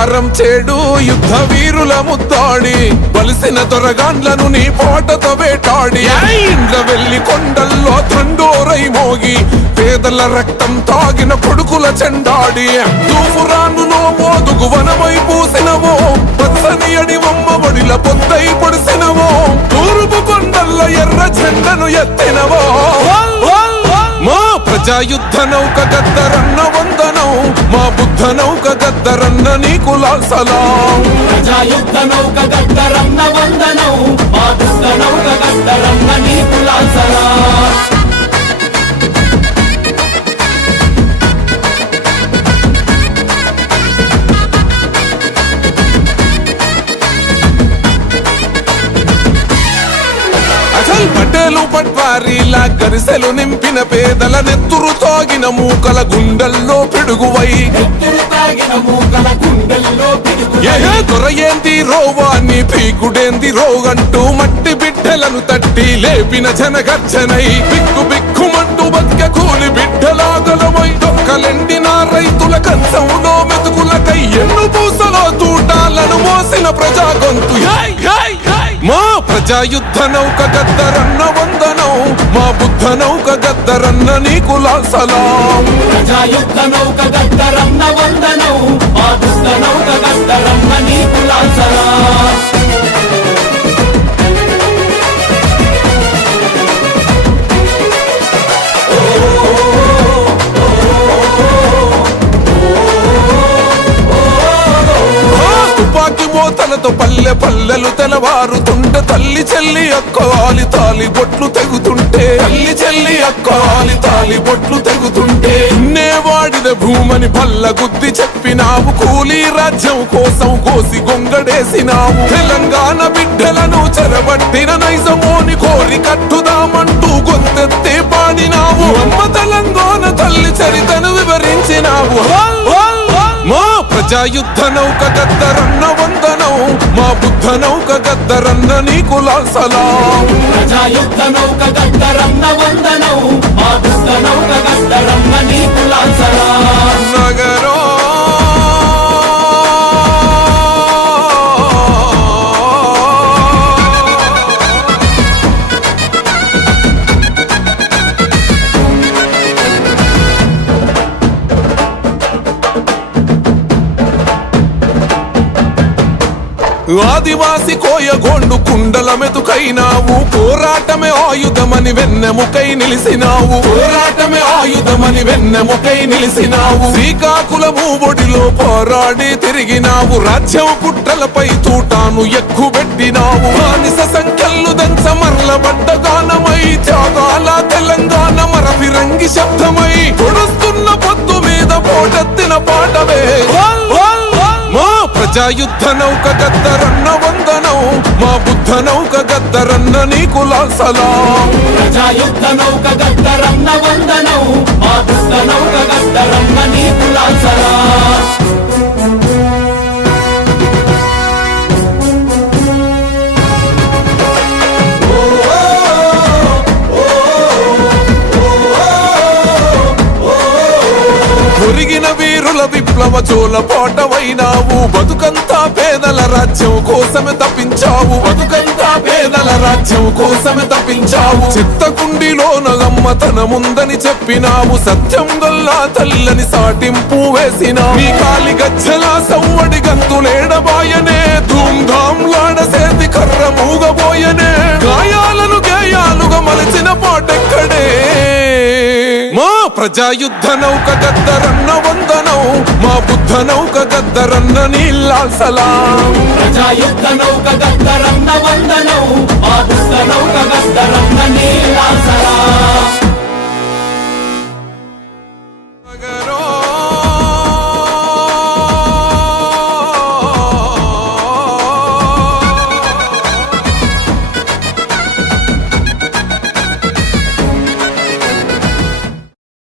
కారం చేడు యుద్ధ వీరుల ముద్దాడి బలిసిన దొరగాండ్లను నీ పోటతో వేటాడి ఇండ్ల వెళ్లి కొండల్లో తండోరై మోగి పేదల రక్తం తాగిన కొడుకుల చెండాడి తూపురానులో మోదుగు వనమై పూసినవో పచ్చని అడివమ్మ బడిల పొద్దై పొడిసినవో తూర్పు కొండల్ల ఎర్ర జెండను ఎత్తినవో మా ప్రజాయుద్ధ నౌక గద్దరన్న వందనం మా బుద్ధ నౌక గద్దరన్న నీకు లాల్ సలాం ప్రజాయుద్ధ నౌక గద్దరన్న వందనం మా బుద్ధ నౌక గద్దరన్న నీకు లాల్ సలాం పటేలు పట్వారీలా గరిసెలు నింపిన పేదల నెత్తురు తాగిన మూకల గుండెల్లో పిడుగువై దొరయేంది రోవాన్ని పీకుడేంది రోగంటూ మట్టి బిడ్డలను తట్టి లేపిన జనగర్జనై బిక్కు బిక్కుమంటూ బతిక కూలి బిడ్డలాగలమై దొక్కలెండిన రైతుల కంచంలో మెతుకులకై ఎన్ను పూసలో తూటాలను మోసిన ప్రజా గొంతు మా ప్రజాయుద్ధ నౌక గద్దరన్న వందనం మా బుద్ధ నౌక గద్దరన్న నీకు లాల్ సలాం ప్రజాయుద్ధ నౌక గద్దరన్న వందనం మా బుద్ధ నౌక గద్దరన్న నీకు లాల్ సలాం తుపాకి మోతలతో పల్లె పల్లెలు తెలవారుతుంటే తల్లి చెల్లి అక్కాలి తాలి బొట్లు తెగుతుంటే తల్లి చెల్లి అక్కాలి తాలి బొట్లు తెగుతుంటే వాడిన భూమని పల్ల గుద్ది చెప్పినావు కూలీ రాజ్యం కోసం కోసి గొంగడేసినావు తెలంగాణ బిడ్డలను చెరబట్టిన నైజమోని కోరి కట్టుదామంటూ గొంతెత్తి పాడినావు అమ్మ తెలంగాణ తల్లి చరితను వివరించినావు మా ప్రజాయుద్ధ నౌక గద్దరన్న వందనం మా బుద్ధ నౌక గద్దరన్న నీకు లాల్ సలాం ప్రజాయుద్ధ నౌక గద్దరన్న వందనం మా బుద్ధ నౌక గద్దరన్న నీకు లాల్ సలాం నగరో ఆదివాసి కోయగోండు కుండల మెతుకైనావు పోరాటమే ఆయుధమని వెన్నెముకై నిలిసినావు పోరాటమే ఆయుధమని వెన్నెముకై నిలిసినావు శ్రీకాకుళము ఒడిలో పోరాడి తిరిగినావు రాజ్యం పుట్టలపై తూటాను ఎక్కుబెట్టినావు బానిస సంఖ్యలు దంచ మరలబడ్డ గానమై త్యాగాల తెలంగాణ మరఫిరంగి శబ్దమై పొడుస్తున్న పొద్దు మీద పోటెత్తిన పాటవే మా ప్రజాయుద్ధ నౌక గద్దరన్న వందనం మా బుద్ధ నౌక గద్దరన్న నీకు లాల్ సలాం ప్రజాయుద్ధ నౌక గద్దరన్న వందనం మా బుద్ధ నౌక గద్దరన్న నీకు లాల్ సలాం ఒరిగిన వీరుల విప్లవ చోల పోటవైనావు బతుకంతా పేదల రాజ్యం కోసమే తప్పించావు బతుకంతా పేదల రాజ్యం కోసమే తప్పించావు చిత్తకుండిలోన గమ్మతనముందని చెప్పినావు సత్యం గల్లా తల్లని సాటింపు వేసినావు నీ కాలి గజ్జల సవ్వడి గంతులేడబాయనే ధూమ్ధాంలాడసేతి కర్ర మూగబోయనే గాయాలను గేయాలుగా మలిచిన పాటెక్కడే మా ప్రజాయుద్ధ నౌక గద్దరన్న వందనం మా బుద్ధ నౌక గద్దరన్న నీ లాల్ సలాం ప్రజాయుద్ధ నౌక గద్దరన్న వందనం మా బుద్ధ నౌక గద్దరన్న నీ లాల్ సలాం